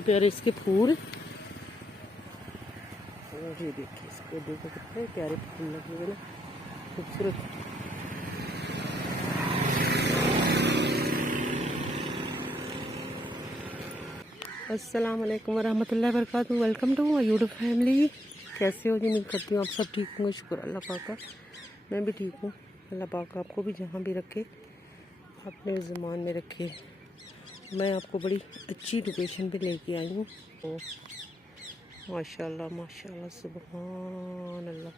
प्यारे प्यारे इसके फूल। और ये देखिए, इसको देखो कितने प्यारे फूल लगे हुए ना, खूबसूरत। अस्सलाम वालेकुम वरहमतुल्लाहि वबरकातुहू। Welcome to my YouTube family. कैसे हो जी? उम्मीद करती हूँ आप सब ठीक होंगे। शुक्र अल्लाह पाक का, मैं भी ठीक हूँ। अल्लाह पाक आपको भी जहाँ भी रखे, अपने ज़ुबान में रखे। मैं आपको बड़ी अच्छी लोकेशन पे लेके आई हूँ। तो माशाल्लाह माशाल्लाह, सुभान अल्लाह।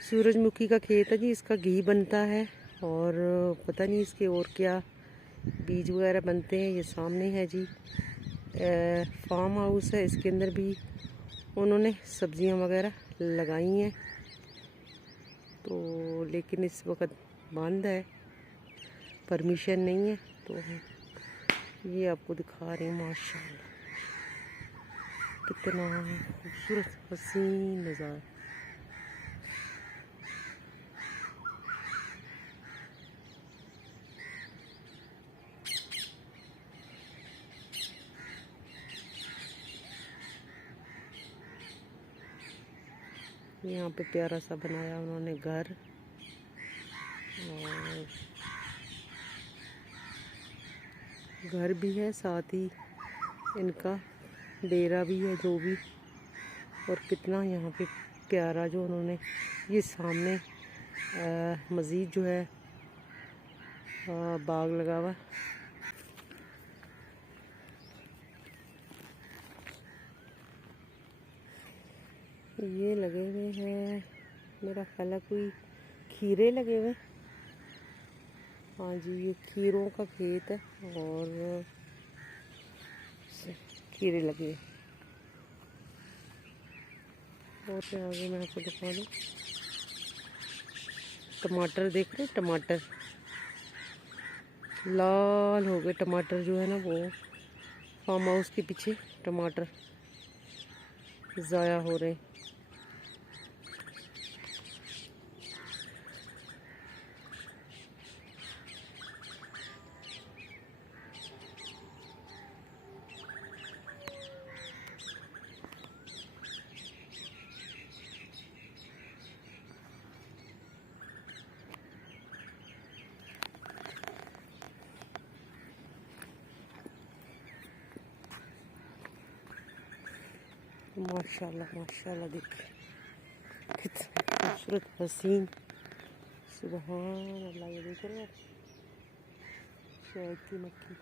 सूरजमुखी का खेत है जी, इसका घी बनता है और पता नहीं इसके और क्या बीज वगैरह बनते हैं। ये सामने है जी फार्म हाउस है, इसके अंदर भी उन्होंने सब्जियां वगैरह लगाई हैं। तो लेकिन इस वक्त बंद है, परमिशन नहीं है। तो ये आपको दिखा रही हूँ। माशाल्लाह कितना खूबसूरत हसीन नज़ारा। यहाँ पे प्यारा सा बनाया उन्होंने घर, और घर भी है, साथ ही इनका डेरा भी है जो भी। और कितना यहाँ पे प्यारा जो उन्होंने ये सामने मज़ीद जो है बाग लगा हुआ। ये लगे हुए हैं, मेरा ख्याल है कोई खीरे लगे हुए। हाँ जी, ये खीरों का खेत है और खीरे लगे। और क्या आगे मैं आपको दिखा दूँ, टमाटर देख रहे, टमाटर लाल हो गए। टमाटर जो है ना, वो फार्म हाउस के पीछे टमाटर ज़ाया हो रहे हैं। माशाल्लाह माशाल्लाह, देखिए कितनी खूबसूरत हसीन। सुभान अल्लाह, ये देख रहे हैं शहद की मक्खी।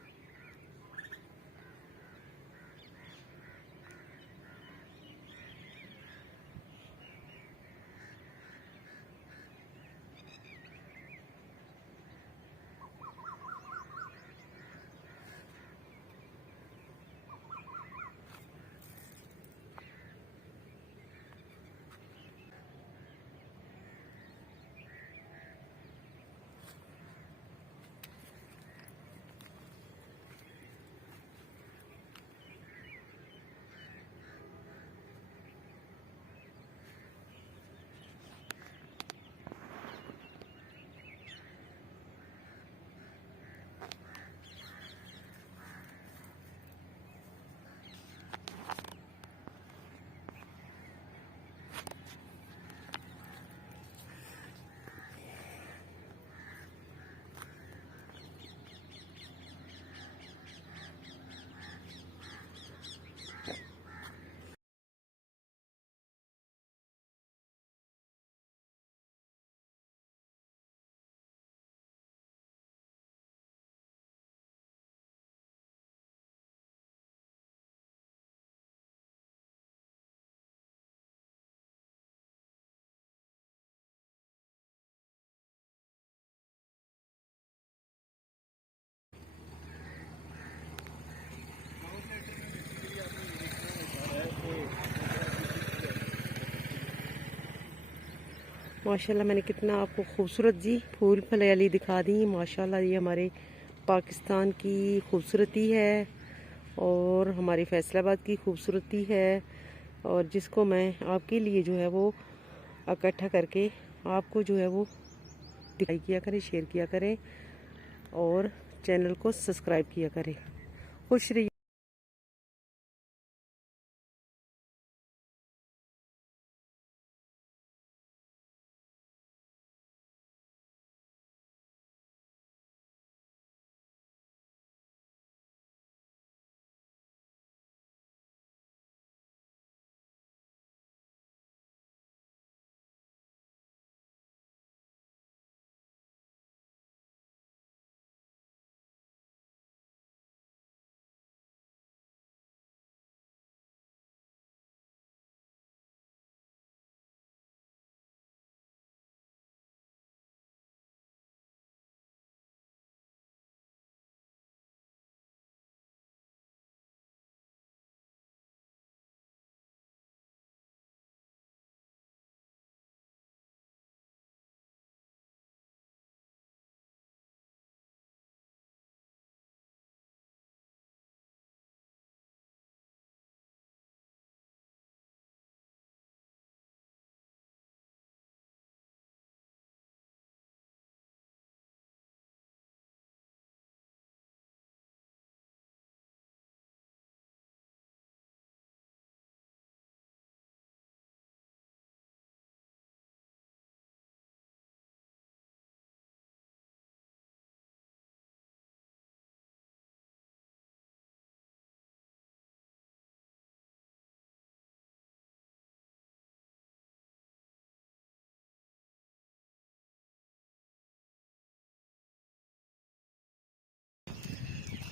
माशाल्लाह, मैंने कितना आपको खूबसूरत जी फूल फलियाली दिखा दी। माशाल्लाह, ये हमारे पाकिस्तान की खूबसूरती है और हमारी फैसलाबाद की खूबसूरती है, और जिसको मैं आपके लिए जो है वो इकट्ठा करके आपको जो है वो लाइक किया करें, शेयर किया करें और चैनल को सब्सक्राइब किया करें। खुश रहिए।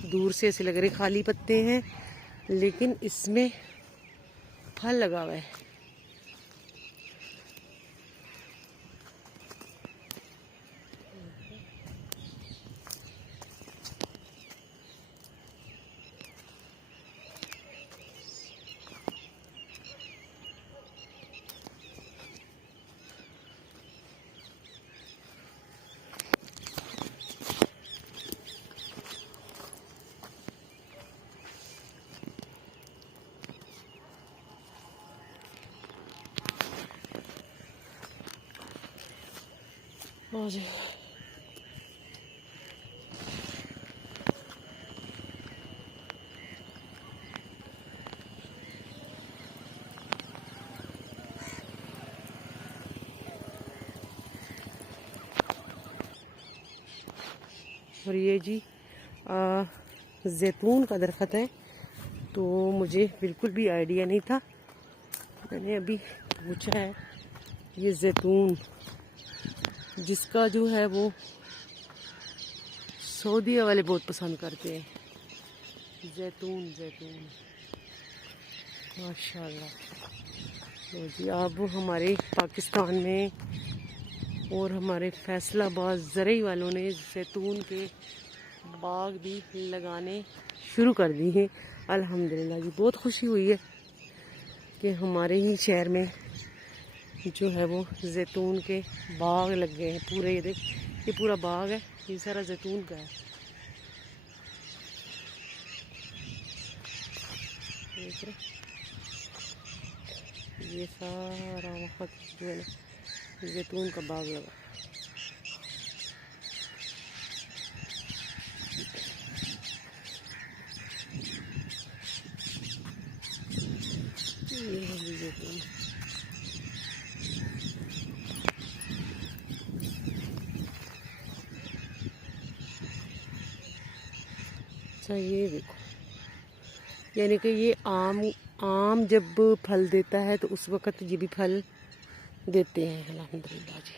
दूर से ऐसे लग रहे खाली पत्ते हैं, लेकिन इसमें फल लगा हुआ है। और ये जी जैतून का दरख्त है, तो मुझे बिल्कुल भी आइडिया नहीं था। मैंने अभी पूछा है। ये जैतून जिसका जो है वो सऊदी वाले बहुत पसंद करते हैं। जैतून जैतून माशाल्लाह। तो जी अब हमारे पाकिस्तान में और हमारे फैसलाबाद ज़रई वालों ने जैतून के बाग भी लगाने शुरू कर दिए हैं। अल्हम्दुलिल्लाह जी, बहुत खुशी हुई है कि हमारे ही शहर में जो है वो जैतून के बाग लग गए हैं पूरे। ये देख, ये पूरा बाग है, ये सारा जैतून का है। देख रहे, ये सारा वक्त जो है ना जैतून का बाग लगा। ये है जैतून। अच्छा ये देखो, यानी कि ये आम जब फल देता है तो उस वक़्त ये भी फल देते हैं। अल्हम्दुलिल्लाह जी।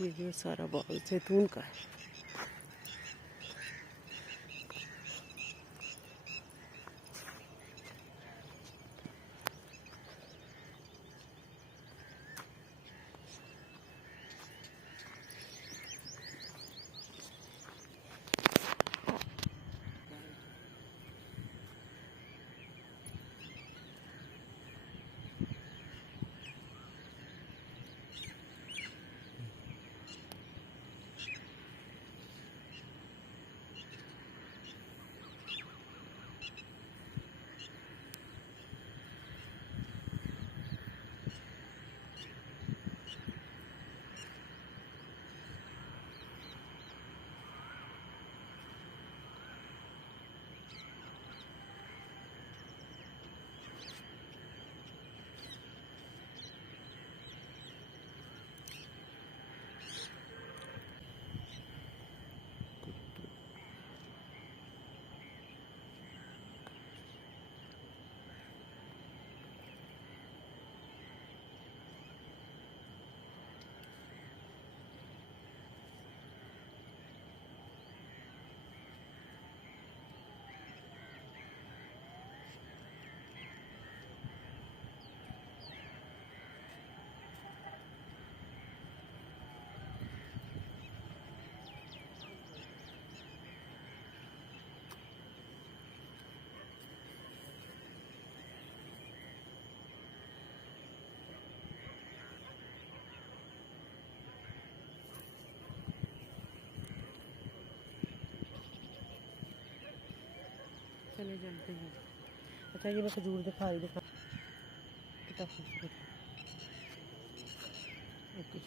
ये जो सारा बाग जैतून का है। चले चलते हैं। अच्छा ये मैं खजूर दिखा रही दिखा कितना खूबसूरत। ओके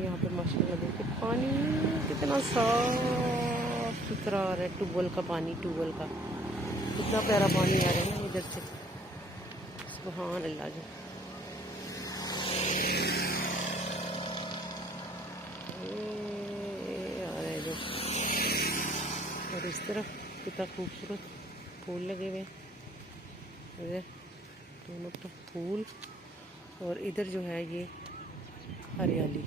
यहाँ पे माशाल्लाह देखिए पानी कितना साफ सुथरा आ रहा है। ट्यूबवेल का पानी, ट्यूबवेल का कितना प्यारा पानी आ रहा है ना इधर से। सुभान अल्लाह जी। आ रहा है जो, और इस तरफ कितना खूबसूरत फूल लगे हुए हैं इधर दोनों तरफ फूल, और इधर जो है ये हरियाली।